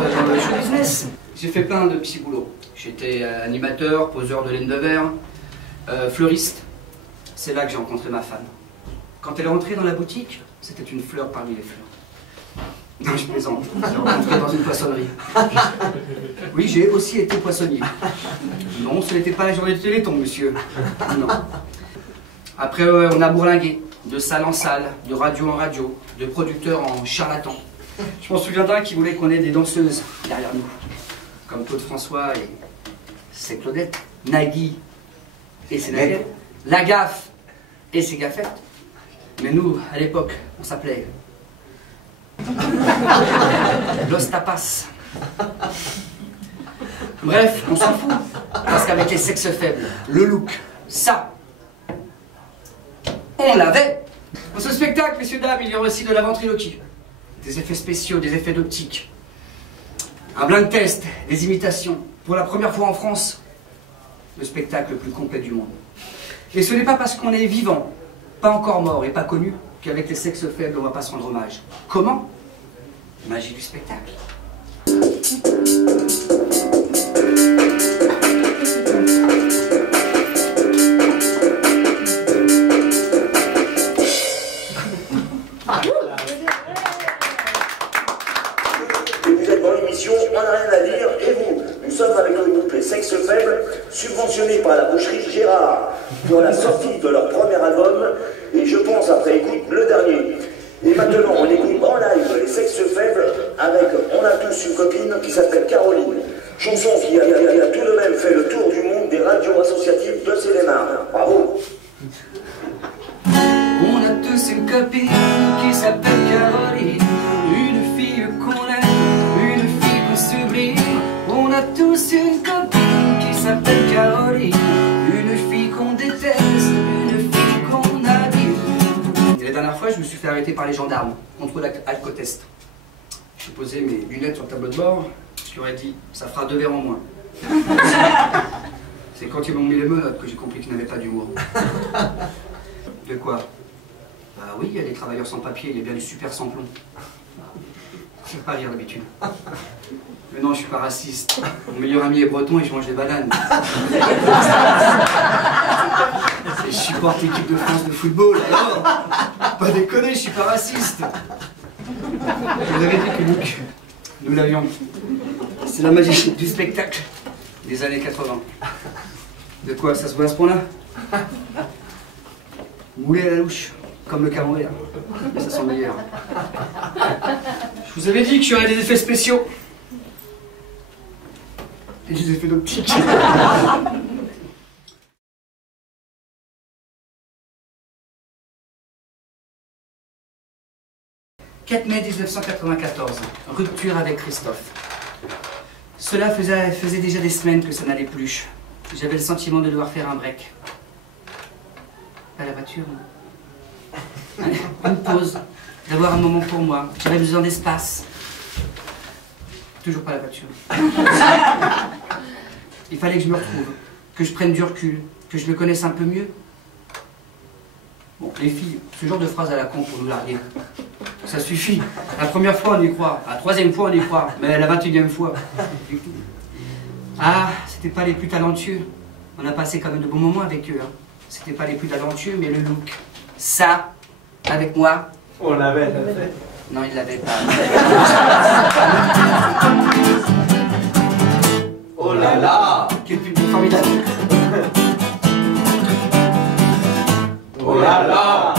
dans le show business. J'ai fait plein de petits boulots. J'étais animateur, poseur de laine de verre, fleuriste. C'est là que j'ai rencontré ma femme. Quand elle est rentrée dans la boutique, c'était une fleur parmi les fleurs. Non, je plaisante. Je l'ai rencontrée dans une poissonnerie. Oui, j'ai aussi été poissonnier. Non, ce n'était pas la journée du Téléthon, monsieur. Non. Après, on a bourlingué. De salle en salle, de radio en radio, de producteur en charlatan. Je m'en souviens d'un qui voulait qu'on ait des danseuses derrière nous. Comme Claude François et c'est Claudette, Nagui et c'est Naguette, Lagaffe et c'est Gaffette. Mais nous, à l'époque, on s'appelait Los Tapas. Bref, on s'en fout. Parce qu'avec les sexes faibles, le look, ça, on l'avait. Dans ce spectacle, messieurs, dames, il y aura aussi de la ventriloquie, des effets spéciaux, des effets d'optique, un blind test, des imitations. Pour la première fois en France, le spectacle le plus complet du monde. Et ce n'est pas parce qu'on est vivant, pas encore mort et pas connu, qu'avec les sexes faibles, on ne va pas se rendre hommage. Comment? Magie du spectacle. On n'a rien à dire, et vous? Nous sommes avec le groupe Les Sexes Faibles, subventionnés par la boucherie Gérard, pour la sortie de leur premier album, et je pense après écoute le dernier. Et maintenant on écoute en live Les Sexes Faibles avec On a tous une copine qui s'appelle Caroline. Chanson qui a tout de même fait le tour du monde des radios associatives de Seine-et-Marne. Bravo. On a tous une copine qui s'appelle Caroline, une fille qu'on aime. On a tous une copine qui s'appelle Caroline, une fille qu'on déteste, une fille qu'on admire. Et la dernière fois, je me suis fait arrêter par les gendarmes, contrôle alcotest. J'ai posé mes lunettes sur le tableau de bord, je leur ai dit, ça fera 2 verres en moins. C'est quand ils m'ont mis les menottes que j'ai compris qu'ils n'avaient pas d'humour. De quoi? Bah oui, il y a des travailleurs sans papier, il y a bien du super sans plomb. Je ne sais pas rire d'habitude. Mais non, je suis pas raciste. Mon meilleur ami est breton et je mange des bananes. Je supporte l'équipe de France de football, alors pas déconner, je suis pas raciste. Je vous avais dit que nous l'avions. C'est la magie du spectacle des années 80. De quoi, ça se voit à ce point-là? Moulé à la louche, comme le camembert. Mais ça sent meilleur. Je vous avais dit qu'il y aurait des effets spéciaux. Et des effets d'optique. 4 mai 1994, rupture avec Christophe. Cela faisait déjà des semaines que ça n'allait plus. J'avais le sentiment de devoir faire un break. Pas la voiture, non. Une pause, d'avoir un moment pour moi. J'avais besoin d'espace. Toujours pas la voiture. Il fallait que je me retrouve, que je prenne du recul, que je me connaisse un peu mieux. Bon, les filles, ce genre de phrase à la con pour nous larguer, ça suffit. La première fois, on y croit. La 3e fois, on y croit. Mais la 21e fois. Ah, c'était pas les plus talentueux. On a passé quand même de bons moments avec eux. Hein. C'était pas les plus talentueux, mais le look. Ça, avec moi. On l'avait. Non, il l'avait pas. Oh là là! Quel public formidable. Oh là là!